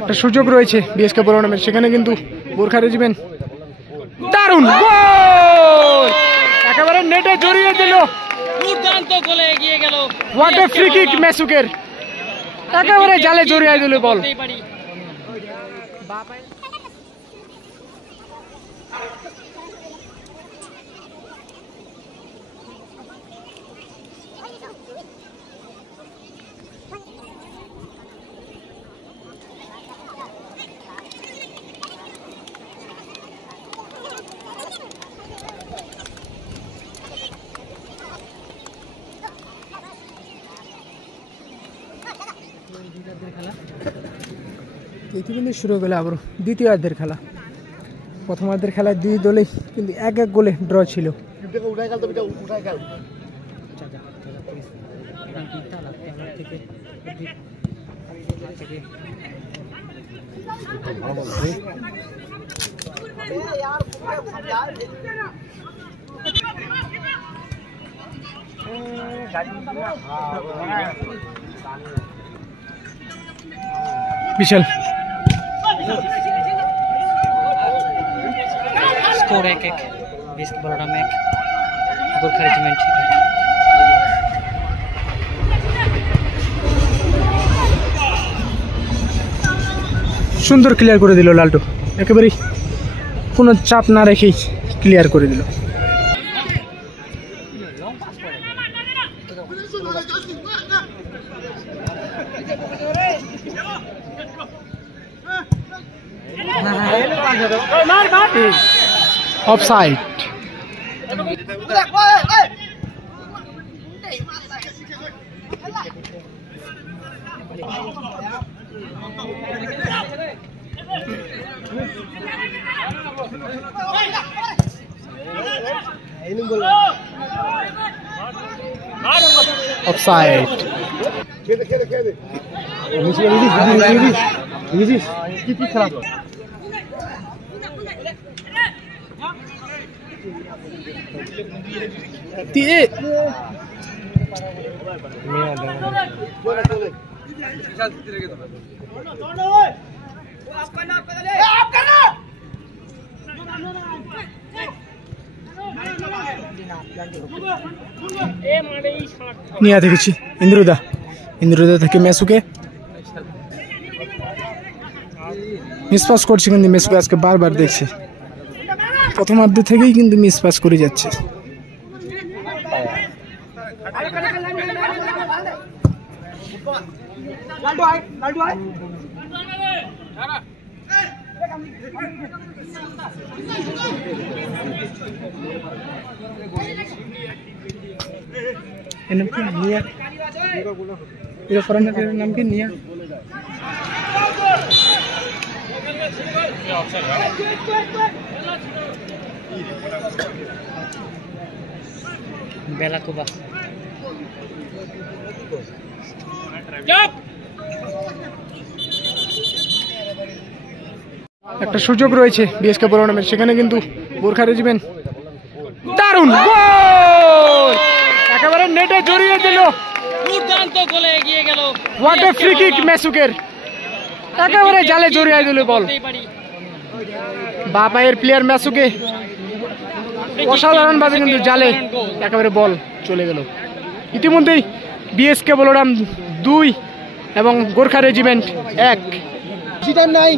একটা সুযোগ রয়েছে বিএসকে বলরামের, সেখানে কিন্তু গোর্খা রেজিমেন্ট দারুণ গোল, একেবারে নেটে জড়িয়ে দিল। দুর্দান্ত গোলে এগিয়ে গেল। হোয়াট এ ফ্রি কিক মেসুকের, একেবারে জালে জড়িয়ে দিল বল। ইতিমধ্যে শুরু হয়ে গেল আবার দ্বিতীয়ার্ধের খেলা। প্রথমার্ধের খেলায় দুই দলেই কিন্তু এক এক গোলে ড্র ছিল। বিশাল score 1-1, BSK Balram 1, Gorkha regiment 1। সুন্দর ক্লিয়ার করে দিল লালটু, একেবারেই কোনো চাপ না রেখেই ক্লিয়ার করে দিল। অফসাইড। অফসাইড। নিয়ে দেখেছি ইন্দ্রদা, ইন্দ্রদা থেকে মেসুকে মিসপাস করছে, কিন্তু মেসুকে আজকে বারবার দেখছে, প্রথমার্ধ থেকেই কিন্তু মিসপাস করে যাচ্ছে। নাম কি নিয়া, এর ফরেনারের নাম কি নিয়া। বেলাকোবা একটা সুযোগ রয়েছে বিএসকে বলরামের, সেখানে কিন্তু গোর্খা রেজিমেন্ট দারুণ গোল, একেবারে নেটে জড়িয়ে দিল। দুর্দান্ত গোলে এগিয়ে গেল। হোয়াট এ ফ্রি কিক মেসুকের, একেবারে জালে জড়িয়ে দিল বল। বাপায়ের প্লেয়ার মেসুকে অসাধারণ ভাবে কিন্তু জালে একেবারে বল চলে গেল। ইতিমধ্যেই বিএসকে বলরাম 2 এবং গোর্খা রেজিমেন্ট 1। নাই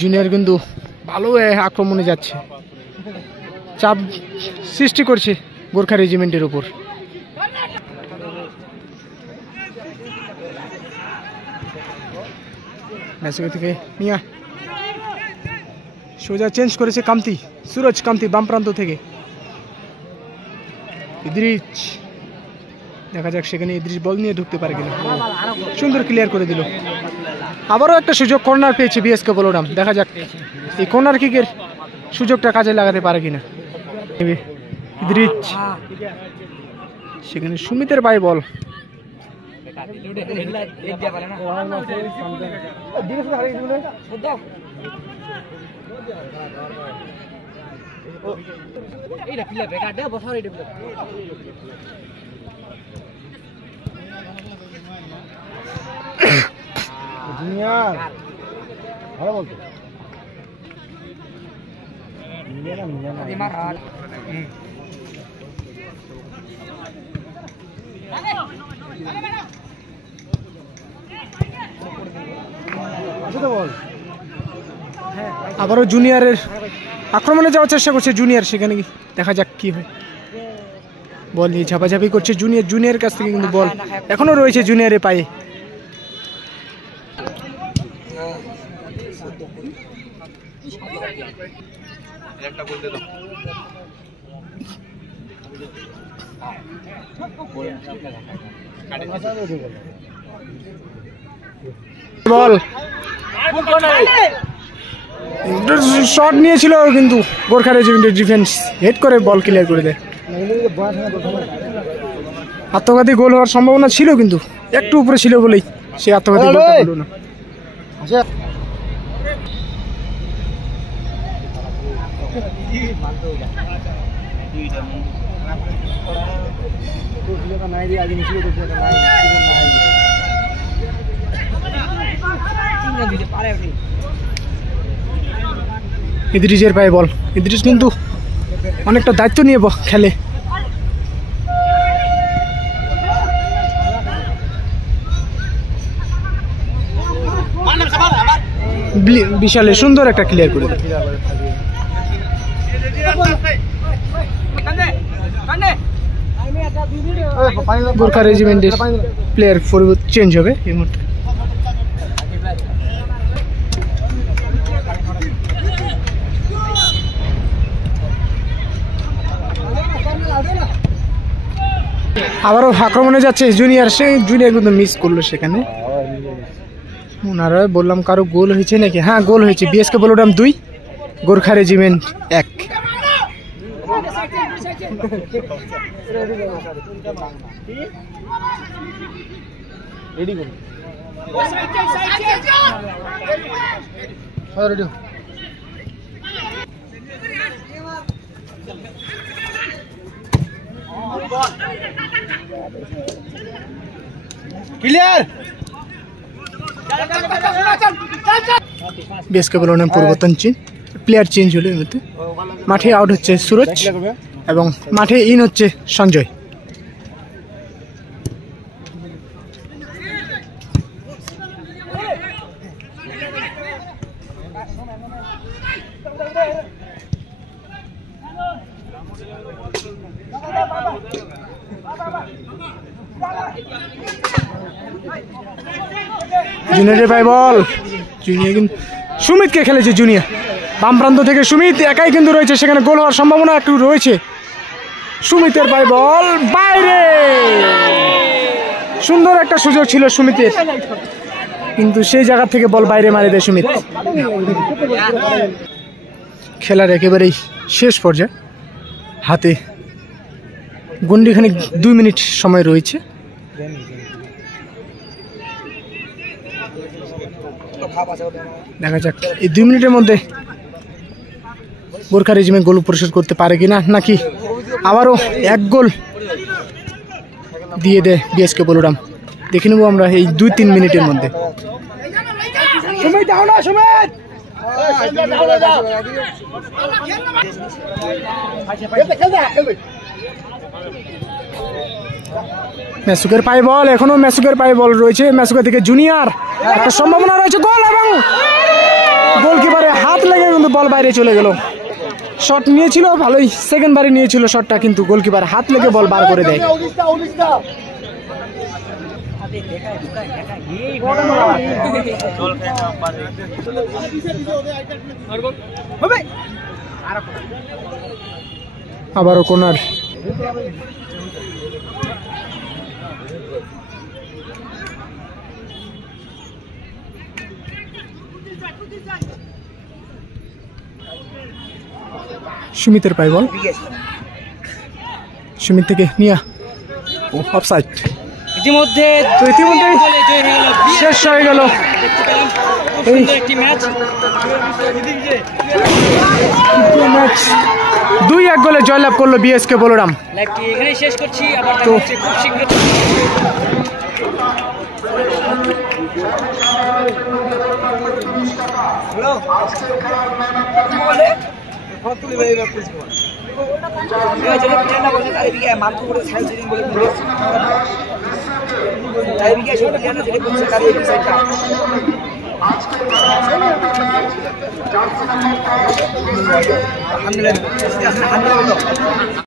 জুনিয়র কিন্তু ভালো আক্রমণে যাচ্ছে, চাপ সৃষ্টি করছে গোর্খা রেজিমেন্টের উপর। মেসুকে থেকে মিয়া সোজা চেঞ্জ করেছে কামতি, সুরজ কামতি বাম প্রান্ত থেকে। ইদ্রিস, দেখা যাক সেখানে ইদ্রিস বল নিয়ে ঢুকতে পারে কিনা। সুন্দর ক্লিয়ার করে দিল। আবারও একটা সুযোগ, কর্নার পেয়েছে বিএসকে বলরাম, দেখা যাক এই কর্নার কিকের সুযোগটা কাজে লাগাতে পারে কিনা। ইদ্রিস, সেখানে সুমিতের পায়ে বল, আবারও জুনিয়রের আক্রমণে যাওয়ার চেষ্টা করছে জুনিয়র, সেখানে দেখা যাক কি হয়। বল নিয়ে ঝাপাঝাপি করছে জুনিয়র কাছ থেকে, কিন্তু বল এখনো রয়েছে জুনিয়রের পায়ে। বল শট নিয়েছিল, কিন্তু গোর্খা রেজিমেন্টের ডিফেন্স হেড করে বল ক্লিয়ার করে দেয়। আত্মঘাতী গোল হওয়ার সম্ভাবনা ছিল, কিন্তু একটু উপরে ছিল বলেই সে আত্মঘাতী গোলটা হলো না। ইদ্রিসের পায়ে বল। ইদ্রিস কিন্তু অনেকটা দায়িত্ব নিয়ে খেলে। বিশালে সুন্দর একটা ক্লিয়ার করে দেয়। গোর্খা রেজিমেন্টের প্লেয়ার চেঞ্জ হবে এই মুহূর্তে। আবারও আক্রমণে যাচ্ছে জুনিয়র, সে জুনিয়র কিন্তু মিস করলো সেখানে। ওনারা বললাম কারো গোল হয়েছে নাকি? হ্যাঁ, গোল হয়েছে। BSK Balaram 2, Gorkha regiment 1। Clear. BSK Balaram পরিবর্তন প্লেয়ার চেঞ্জ হলো এর মধ্যে। মাঠে আউট হচ্ছে সুরজ এবং মাঠে ইন হচ্ছে সঞ্জয়। জুনিয়রের পাই বল। জুনিয়র কিন্তু সুমিতকে খেলেছে। জুনিয়র বাম প্রান্ত থেকে সুমিত একাই কিন্তু রয়েছে, সেখানে গোল হওয়ার সম্ভাবনা একটু রয়েছে। সুমিতের পাই বল বাইরে। সুন্দর একটা সুযোগ ছিল সুমিতের, কিন্তু সেই জায়গা থেকে বল বাইরে মারে দেয় সুমিত। খেলার একেবারেই শেষ পর্যায়ে, হাতে গন্ডিখানে 2 মিনিট সময় রয়েছে। দেখা যাক এই 2 মিনিটের মধ্যে গোর্খা রেজিমেন্ট গোল পরিশোধ করতে পারে কিনা, নাকি আবারও 1 গোল দিয়ে দেয় বিএসকে বলরাম। দেখে নেবো আমরা এই 2-3 মিনিটের মধ্যে। মেসুকের পায়ে বল, এখনো মেসুকের পায়ে বল রয়েছে। মেসুকের থেকে জুনিয়র, একটা সম্ভাবনা রয়েছে গোল, এবং গোলকিপারে হাত লেগে কিন্তু বল বাইরে চলে গেল। শট নিয়েছিল ভালোই, সেকেন্ড বারে নিয়েছিল শটটা, কিন্তু গোলকিপার হাত লেগে বল বার করে দেয়। আবারও কোনার। সুমিতের পাই বল, সুমিত থেকে নিয়া অফসাইড। ইতিমধ্যে তো ইতিমধ্যে গোলে জয় হয়ে গেল শেষ হয়ে গেল দেখতে পেলাম খুব সুন্দর একটি ম্যাচ। ম্যাচ 2-1 গোলে জয়লাভ করলো বিএসকে বলরাম। লাইভটি এখানেই শেষ করছি, আবার দেখা তো- হচ্ছে খুব শীঘ্র। আলহামদুলিল্লাহ